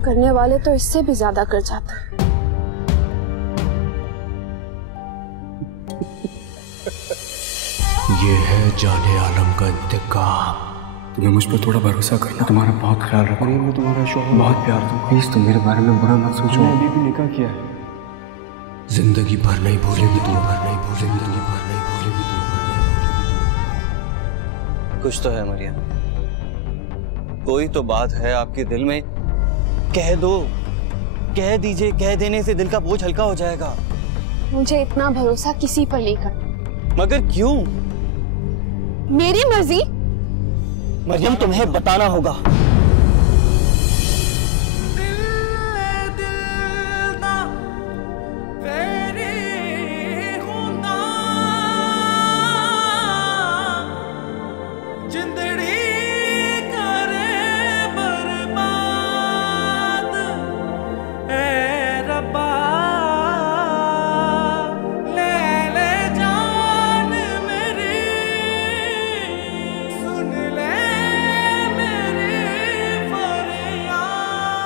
करने वाले तो इससे भी ज्यादा कर जाते। ये है जाने आलम का इंतकाम। तुम्हें मुझ पर थोड़ा भरोसा करना, तुम्हारा बहुत ख्याल रखो। मैं तुम्हारा शौहर बहुत प्यार दूं, प्लीज तुम मेरे बारे में बुरा मत सोचो। मैंने अभी भी निकाह किया है। जिंदगी भर नहीं भूलेगी तू, भर नहीं भूलेगी, जिंदगी भर नहीं भूलेगी तू, भर नहीं भूलेगी। कुछ तो है मरियम, कोई तो बात है आपके दिल में। कह दो, कह दीजिए। कह देने से दिल का बोझ हल्का हो जाएगा। मुझे इतना भरोसा किसी पर नहीं करना। मगर क्यों? मेरी मर्जी। मरियम तुम्हें बताना होगा।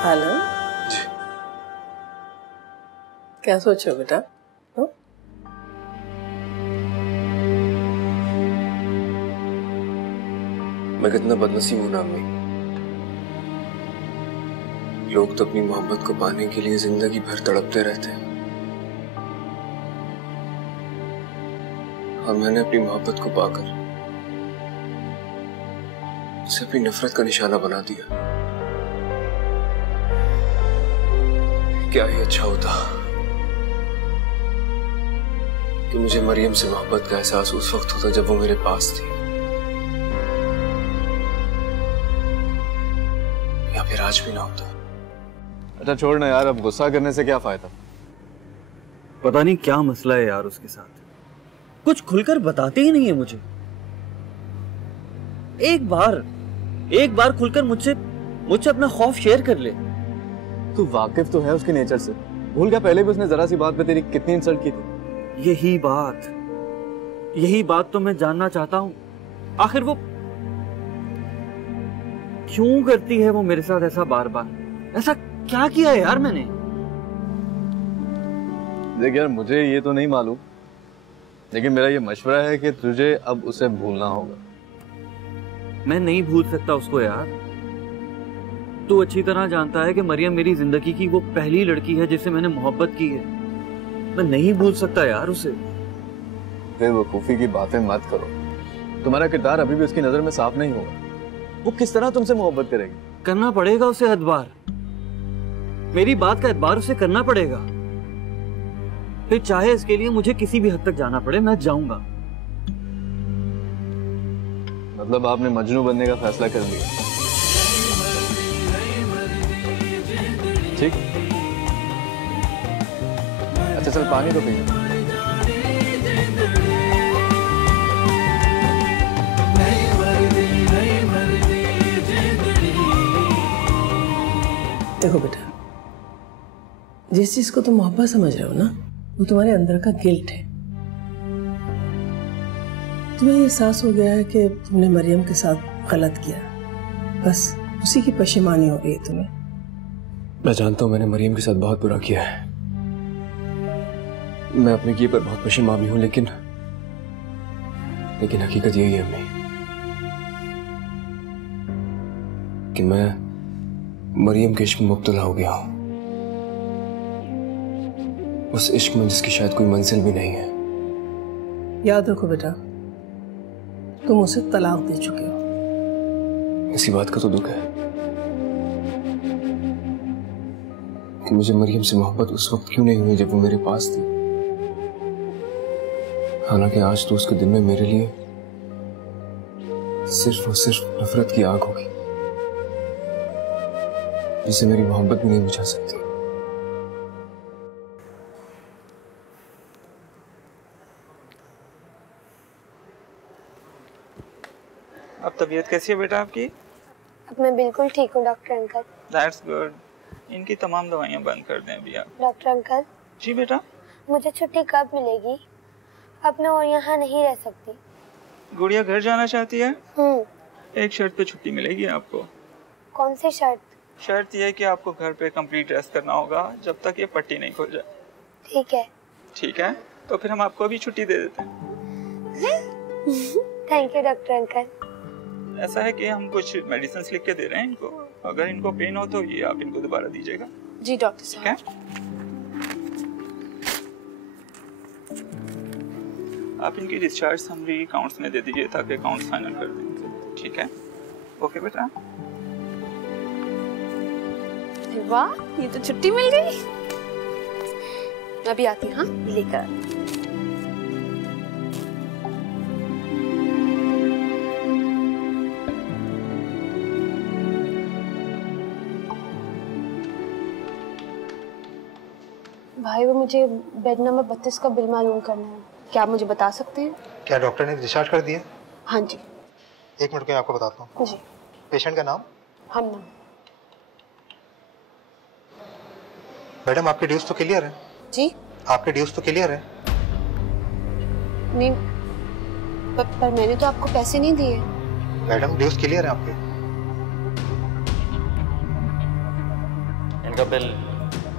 आलम, क्या सोचो बेटा? मैं कितना बदनसीब हूं ना अम्मी। लोग तो अपनी मोहब्बत को पाने के लिए जिंदगी भर तड़पते रहते हैं, और मैंने अपनी मोहब्बत को पाकर उसे अपनी नफरत का निशाना बना दिया। क्या ही अच्छा होता कि मुझे मरियम से मोहब्बत का एहसास उस वक्त होता जब वो मेरे पास थी, या फिर आज भी ना होता। अच्छा छोड़ना यार, अब गुस्सा करने से क्या फायदा। पता नहीं क्या मसला है यार उसके साथ, कुछ खुलकर बताते ही नहीं है मुझे। एक बार खुलकर मुझसे अपना खौफ शेयर कर ले। तू वाकिफ तो है उसके नेचर से, भूल गया पहले भी उसने जरा सी बात पे तेरी कितनी इंसल्ट की थी। यही बात तो मैं जानना चाहता हूँ, आखिर वो क्यों करती है वो मेरे साथ ऐसा बार बार? ऐसा क्या किया है यार मैंने? देख यार, मुझे ये तो नहीं मालूम, लेकिन मेरा ये मशवरा है कि तुझे अब उसे भूलना होगा। मैं नहीं भूल सकता उसको यार। तू अच्छी तरह जानता है कि मरियम मेरी जिंदगी की वो पहली लड़की है जिससे मैंने मोहब्बत की है। मैं नहीं भूल सकता यार उसे। बेवकूफी की बातें मत करो, तुम्हारा किरदार अभी भी उसकी नजर में साफ नहीं होगा। वो किस तरह तुमसे मोहब्बत करेगी? करना पड़ेगा उसे एतबार, मेरी बात का एतबार उसे करना पड़ेगा। फिर चाहे इसके लिए मुझे किसी भी हद तक जाना पड़े, मैं जाऊंगा। मतलब आपने मजनू बनने का फैसला कर लिया? ठीक, अच्छा चल पानी तो पी। देखो बेटा, जिस चीज को तुम मोहब्बत समझ रहे हो ना, वो तुम्हारे अंदर का गिल्ट है। तुम्हें ये एहसास हो गया है कि तुमने मरियम के साथ गलत किया, बस उसी की पशेमानी हो रही है तुम्हें। मैं जानता हूं मैंने मरियम के साथ बहुत बुरा किया है, मैं अपने किए पर बहुत पशेमान भी हूं, लेकिन हकीकत यही है अम्मी कि मैं मरियम के इश्क में मुब्तला हो गया हूं, उस इश्क में जिसकी शायद कोई मंजिल भी नहीं है। याद रखो बेटा, तुम उसे तलाक दे चुके हो। इसी बात का तो दुख है कि मुझे मरियम से मोहब्बत उस वक्त क्यों नहीं हुई जब वो मेरे पास थी। हालांकि आज तो उसके दिल में मेरे लिए सिर्फ और सिर्फ नफरत की आग होगी जिसे मेरी मोहब्बत भी नहीं बुझा सकती। अब तबीयत कैसी है बेटा आपकी? अब मैं बिल्कुल ठीक हूँ डॉक्टर अंकल। That's good. इनकी तमाम दवाइयाँ बंद कर दें अभी आप। Doctor uncle. जी बेटा। मुझे छुट्टी कब मिलेगी? अब मैं और यहाँ नहीं रह सकती। गुड़िया घर जाना चाहती है? एक शर्त पे छुट्टी मिलेगी आपको। कौन सी शर्त? शर्त यह है कि आपको घर पे कंप्लीट रेस्ट करना होगा जब तक ये पट्टी नहीं खुल जाए। ठीक है। ठीक है, तो फिर हम आपको अभी छुट्टी दे देते हैं। Thank you doctor uncle. ऐसा है कि हम कुछ मेडिसिन लिख के दे रहे हैं इनको, अगर इनको पेन हो तो ये आप इनको दोबारा दीजिएगा। जी डॉक्टर साहब। ठीक है, आप इनकी डिस्चार्ज समरी अकाउंट्स में दे दीजिए ताकि अकाउंट्स फाइनल कर देंगे। ठीक है, ओके बेटा। वाह, ये तो छुट्टी मिल गई। मैं भी आती हूँ। हाँ, लेकर। भाई वो मुझे बेड नंबर 32 का बिल मालूम करना है, क्या आप मुझे बता सकते हैं? क्या डॉक्टर ने डिस्चार्ज कर दिया? हाँ जी। 1 मिनट में आपको बताता हूँ। जी। पेशेंट का नाम? हमना। मैडम आपके ड्यूज तो क्लियर है? जी। आपके ड्यूज तो क्लियर है? नहीं, पर मैंने तो आपको पैसे नहीं दिए। मैडम ड्यूज क्लियर है आपके? इनका बिल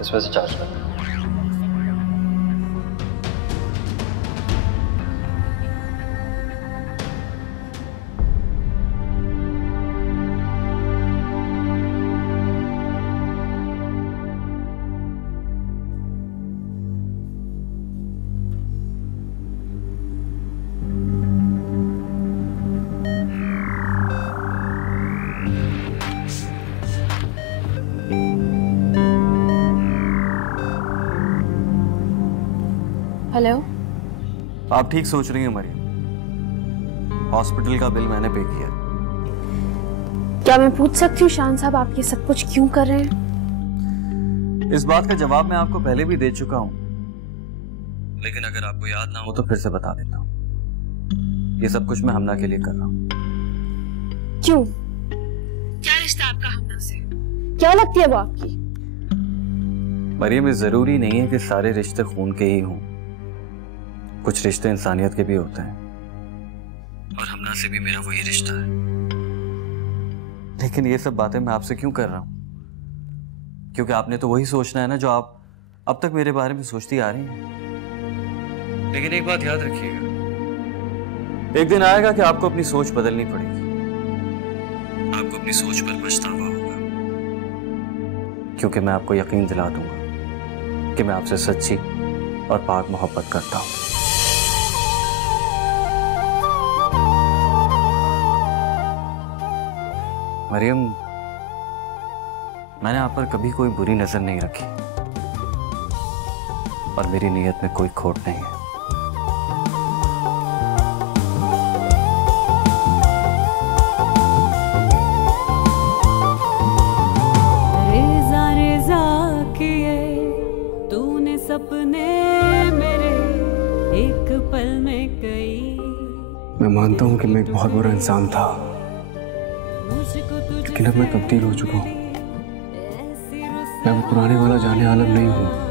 इसमें से चार्ज कर। हेलो। आप ठीक सोच रही हैं मरियम, हॉस्पिटल का बिल मैंने पे किया। क्या मैं पूछ सकती हूँ शान साहब आप ये सब कुछ क्यों कर रहे हैं? इस बात का जवाब मैं आपको पहले भी दे चुका हूँ, लेकिन अगर आपको याद ना हो तो फिर से बता देता हूँ। ये सब कुछ मैं हमना के लिए कर रहा हूँ। क्यों? क्या रिश्ता आपका हमना से? क्या लगती है वो आपकी? मरियम, ये जरूरी नहीं है कि सारे रिश्ते खून के ही हों, कुछ रिश्ते इंसानियत के भी होते हैं, और हमना से भी मेरा वही रिश्ता है। लेकिन ये सब बातें मैं आपसे क्यों कर रहा हूं? क्योंकि आपने तो वही सोचना है ना जो आप अब तक मेरे बारे में सोचती आ रही हैं। लेकिन एक बात याद रखिएगा, एक दिन आएगा कि आपको अपनी सोच बदलनी पड़ेगी। आपको अपनी सोच पर पछतावा होगा, क्योंकि मैं आपको यकीन दिला दूंगा कि मैं आपसे सच्ची और पाक मोहब्बत करता हूं। मरियम, मैंने आप पर कभी कोई बुरी नजर नहीं रखी और मेरी नीयत में कोई खोट नहीं है। रेज़ा रेज़ा किए तूने सपने मेरे एक पल में कई। मैं मानता हूँ कि मैं एक बहुत बुरा इंसान था, लेकिन अब मैं तब्दील हो चुका हूँ। मैं वो पुराने वाला जाने आलम नहीं हूँ।